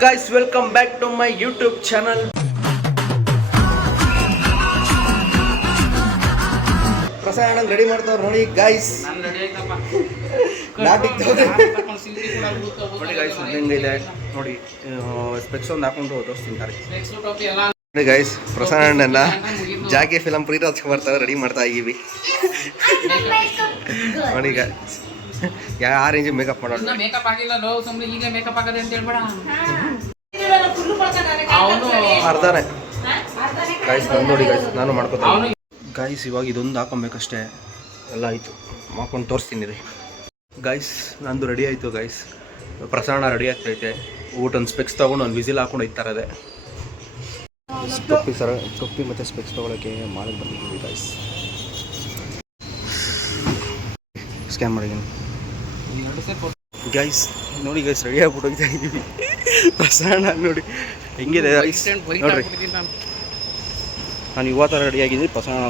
Guys, welcome back to my YouTube channel. ಪ್ರಸಾದ ready ಮಾಡ್ತಾವ್ರು ನೋಡಿ guys. ನೋಡಿ ಗೈಸ್ ಹೆಂಗಿದೆ ನೋಡಿ, ಸ್ಪೆಕ್ಸ್ ಒಂದು ಹಾಕೊಂಡು ತೋರಿಸ್ತಿದ್ದಾರೆ ನೋಡಿ ಗೈಸ್. ಪ್ರಸಾದಣ್ಣ ಜಾಗಿ ಫಿಲಂ ಪ್ರೀರಾಜ್ ಬರ್ತಾರೆ ರೆಡಿ ಮಾಡ್ತಾ ಇದ್ದೀವಿ ನೋಡಿ ಗೈಸ್. ಯಾವ ರೇಂಜ್ ಮೇಕಪ್ ಮಾಡೋದು? ಮೇಕಪ್ ಆಗಿಲ್ಲ ಲೋ, ಸುಮ್ಮನೆ ಈಗ ಮೇಕಪ್ ಆಗದೆ ಅಂತ ಹೇಳ್ಬೇಡ. ಅರ್ಧನೇ ಗೈಸ್ ನೋಡಿ ಗೈಸ್, ನಾನು ಮಾಡ್ಕೋತೀನಿ ಗೈಸ್. ಇವಾಗ ಇದೊಂದು ಹಾಕೊಬೇಕಷ್ಟೇ, ಎಲ್ಲ ಆಯಿತು ಮಾಡ್ಕೊಂಡು ತೋರಿಸ್ತೀನಿ ರೀ ಗೈಸ್. ನಂದು ರೆಡಿ ಆಯಿತು ಗೈಸ್. ಪ್ರಸನ್ನ ರೆಡಿ ಆಗ್ತೈತೆ. ಊಟೊಂದು ಸ್ಪೆಕ್ಸ್ ತೊಗೊಂಡು ಒಂದು ವಿಸಿಲ್ ಹಾಕೊಂಡು ಇರ್ತಾರದೆ. ಟೊಪ್ಪಿ ಮತ್ತು ಸ್ಪೆಕ್ಸ್ ತೊಗೊಳಕ್ಕೆ ಮಾಲಿಗೆ ಬಂದಿದ್ದೀವಿ ಗೈಸ್. ಸ್ಕ್ಯಾನ್ ಮಾಡಿದ್ದೀನಿ ಗೈಸ್. ನೋಡಿ ಗೈಸ್, ರೆಡಿ ಆಗ್ಬಿಟ್ಟು ಹೋಗ್ತಾ ಇದ್ದೀವಿ. ಪ್ರಸನ್ನ ನೋಡಿ ಹೆಂಗಿದೆ ನೋಡ್ರಿ. ನಾನು ಇವತ್ತು ರೆಡಿ ಆಗಿದ್ದೀನಿ. ಪ್ರಸನ್ನ